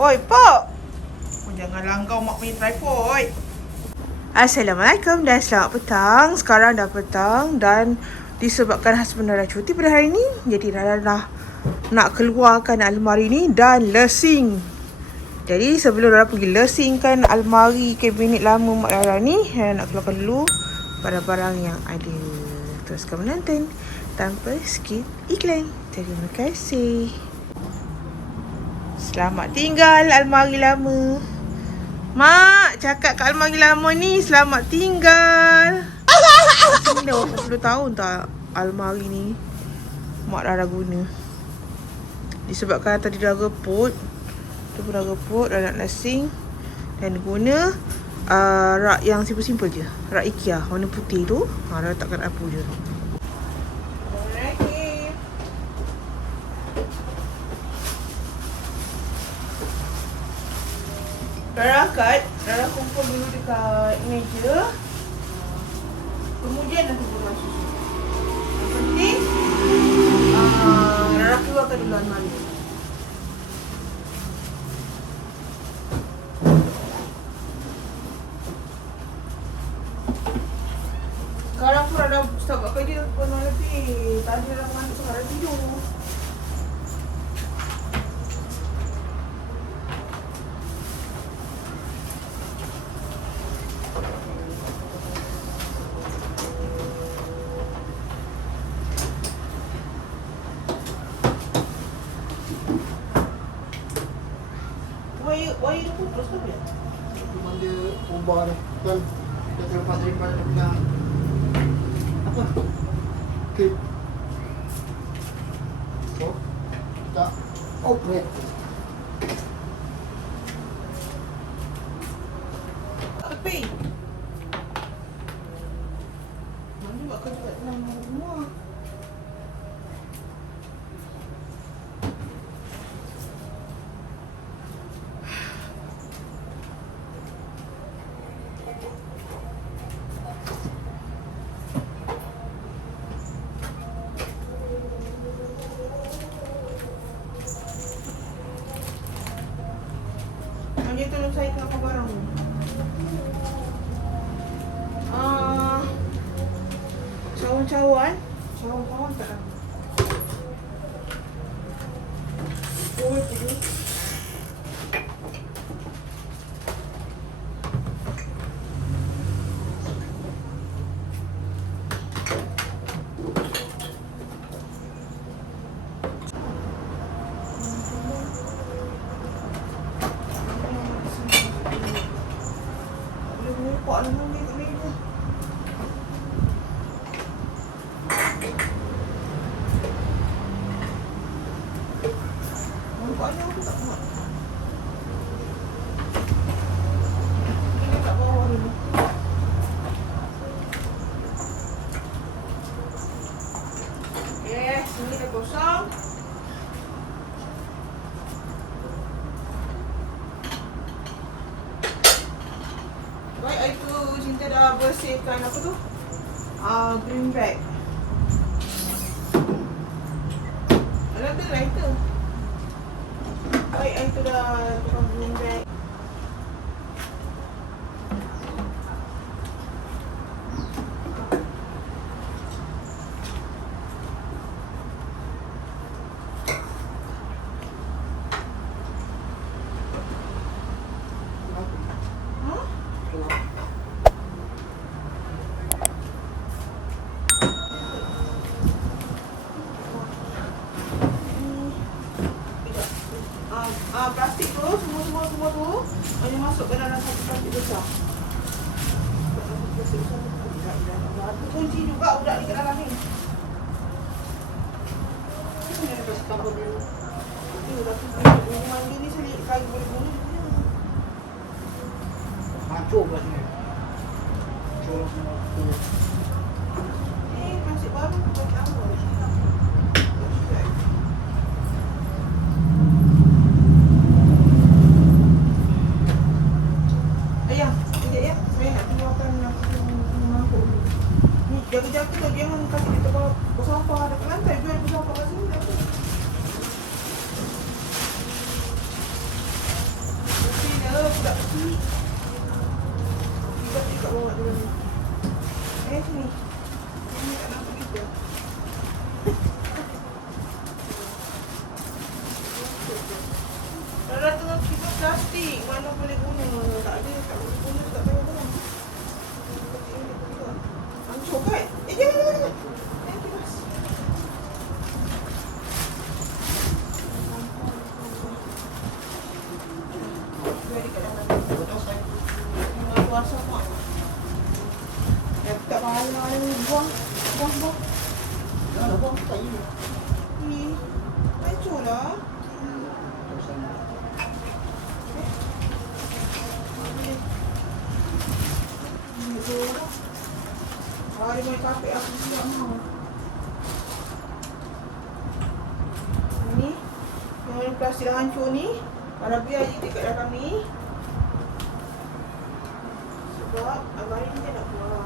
Oi, Pok. Oh, jangan langkau mak punya tripod. Assalamualaikum dan selamat petang. Sekarang dah petang dan disebabkan husband dah cuti pada hari ni, jadi Rara dah nak keluarkan almari ni dan lesing. Jadi sebelum Rara pergi lesingkan almari kabinet lama mak Rara ni, Rara nak keluarkan dulu barang-barang yang ada. Teruskan menonton tanpa skip iklan. Terima kasih. Selamat tinggal almari lama. Mak, cakap kat almari lama ni selamat tinggal. Ini dah berapa 10 tahun tak almari ni Mak Rara guna. Disebabkan tadi dah reput. Tu pun dah reput, dah nak nasing. Dan guna uh, rak yang simple-simple je. Rak IKEA warna putih tu. Ha, dah letakkan apa je. Bismillahirrahmanirrahim. Rara cut, Rara kumpul dulu dekat meja. Kemudian nanti buat susu. Yang penting, uh, Rara keluarkan dulu almari. Sekarang pun Rara start buat kerja 6 lebih. Tadi Rara mengantuk sekarang tidur. Why you don't terus tu ya? Cuma dia ubah dia Kan Dia terlepas daripada dia punya Apa Klip So Kita Operate Tepi. Mana buat kerja kat dalam rumah? Hanya tolong saya ke apa Boleh menyepak dalam ni kat meja. Nampaknya aku tak muat. Ini kat bawah dulu. Okay, sini dah kosong. Baik, hari tu Bersihkan apa tu? Ah, green bag. Tu lighter. Baik, hari tu dah tukang green bag. Huh? Ah, ah, plastik tu, semua semua semua tu hanya masuk ke dalam satu plastik besar. Ada kunci juga budak ni kat dalam ni. Ini dia kasi cover dulu. Dah tu mandi ni selit kali boleh guna. Mancur kat sini Mancur semua Eh, plastik baru tu bagi apa? Ayah, sekejap ya. Saya nak keluarkan apa tu mangkuk. Ni jaga-jaga tu jangan kasih kita bawa bersampah dekat lantai. Jual bersampah kat sini. Apa? Kalau budak kecil. Kita kat bawah dulu. Eh, sini. Ini tak nampak kita. Dalam tengah kita plastik. Mana boleh guna? Tak ada. Tak boleh guna. Tak payah guna. Hancur kan? Eh, jangan, jangan, jangan. Eh, kipas. Jadi kat dalam. Kuasa mak. Dah tak pahala ni. Buang. Buang, buang. Jangan buang tak ini. Ni. Lah. Hari main kapek aku tidak mau. Ni, yang ni plastik dah hancur ni. Kalau biar je dekat dalam ni. Sebab abang ni dia nak keluar.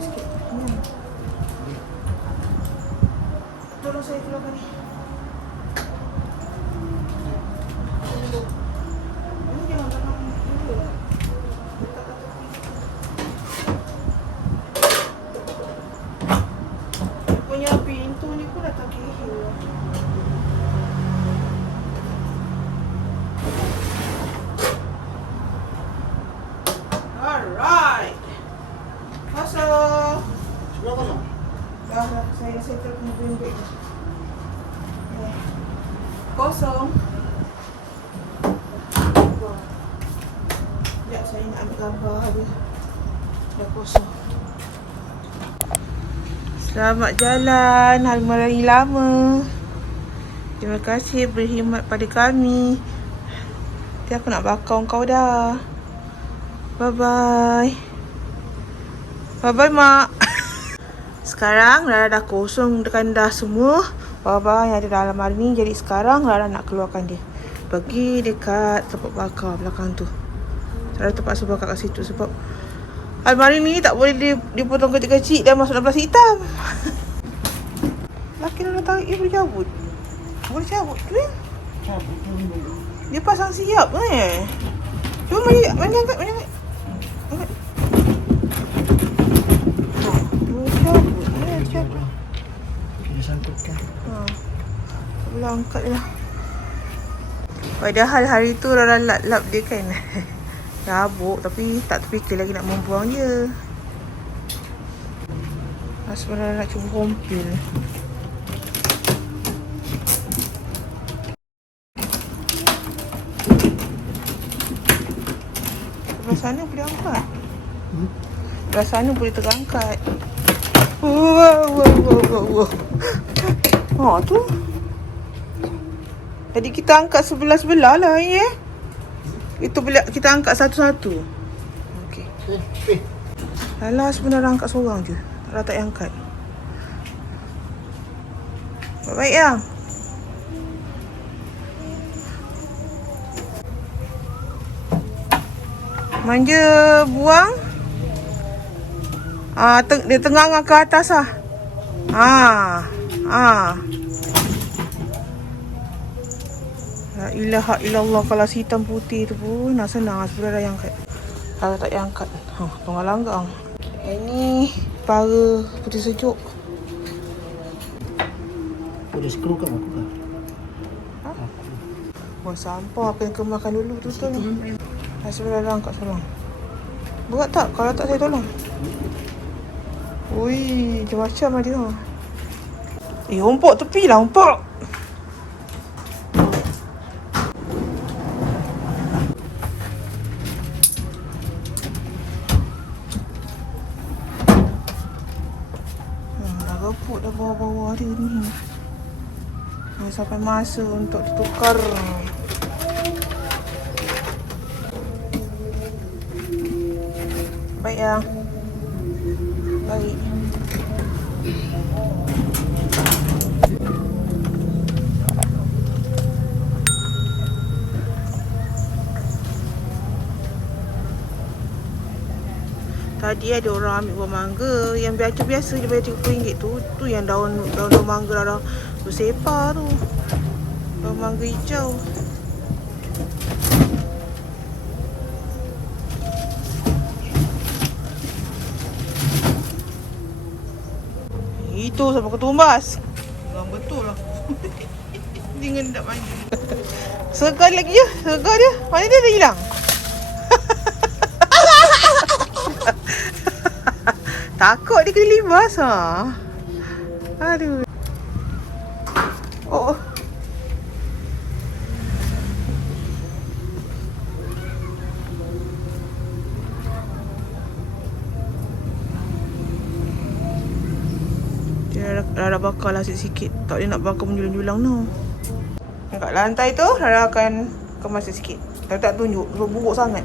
Sikit. Hmm. Tolong saya keluarkan ni. Ini jangan tanam dulu. Letak kat tepi. Punya pintu ni pun dah tak kehil. Alright. Masuk. Sebelah kosong. Dah, dah. Saya settle punya bimbit ni. Eh, Kosong. Sekejap Dah kosong. Selamat jalan. Hari Melayu lama. Terima kasih berkhidmat pada kami. Nanti aku nak bakar kau dah. Bye-bye. Bye-bye, Mak. Sekarang Rara dah kosong dekat dah semua Baba yang ada dalam hari ni Jadi sekarang Rara nak keluarkan dia Pergi dekat tempat bakar belakang tu Rara terpaksa bakar kat situ sebab Almari ni tak boleh dia, dia potong kecil-kecil dan masuk dalam plastik hitam Laki Rara tarik dia boleh cabut Boleh cabut Cabut dulu. Dia pasang siap eh Cuba mari Mari angkat Mari angkat Angkat cabut Eh. Ha. Je lah. Padahal hari tu Rara lap-lap dia kan. Rabuk tapi tak terfikir lagi nak membuang je. Asal Rara nak cuba kompil. Sebelah sana boleh angkat. Hmm? Sebelah sana boleh terangkat. Wow, wow, wow, wow, wow. Ha tu. Jadi kita angkat sebelah-sebelah lah ya. Itu boleh kita angkat satu-satu. Okey. Eh, eh. Alah sebenarnya angkat seorang je. Tak tak angkat. Baik-baik ya. Manja buang. Ah, teng- dia tengah ke atas ah. Ah. Ah. Ilaha illallah kalau si hitam putih tu pun nak senang sebenarnya yang angkat. Kalau tak yang angkat. Ha, tengah langgang. Ini para putih sejuk. Boleh skru kat aku kan? Buang sampah kena kemarkan dulu tu tu ni. Ha, sebenarnya angkat seorang. Berat tak? Kalau tak saya tolong. Ui, macam-macam lah dia. Eh, umpuk tepi lah, umpuk. Dia ni. Dah sampai masa untuk ditukar. Baik ya. Tadi ada orang ambil buah mangga Yang biasa-biasa dia bayar RM30 tu Tu yang daun daun, daun mangga dah bersepar tu. Daun mangga hijau. Itu sampai ketumbas Yang betul lah. Dengan tak mandi Segar lagi ya Segar dia Mana dia dah hilang Takut dia kena libas ha. Aduh. Oh. Dia dah, bakar lah sikit-sikit. Tak boleh nak bakar menjulang-julang tu. Kat lantai tu, Rara akan kemas sikit. Tapi tak tunjuk. Sebab buruk sangat.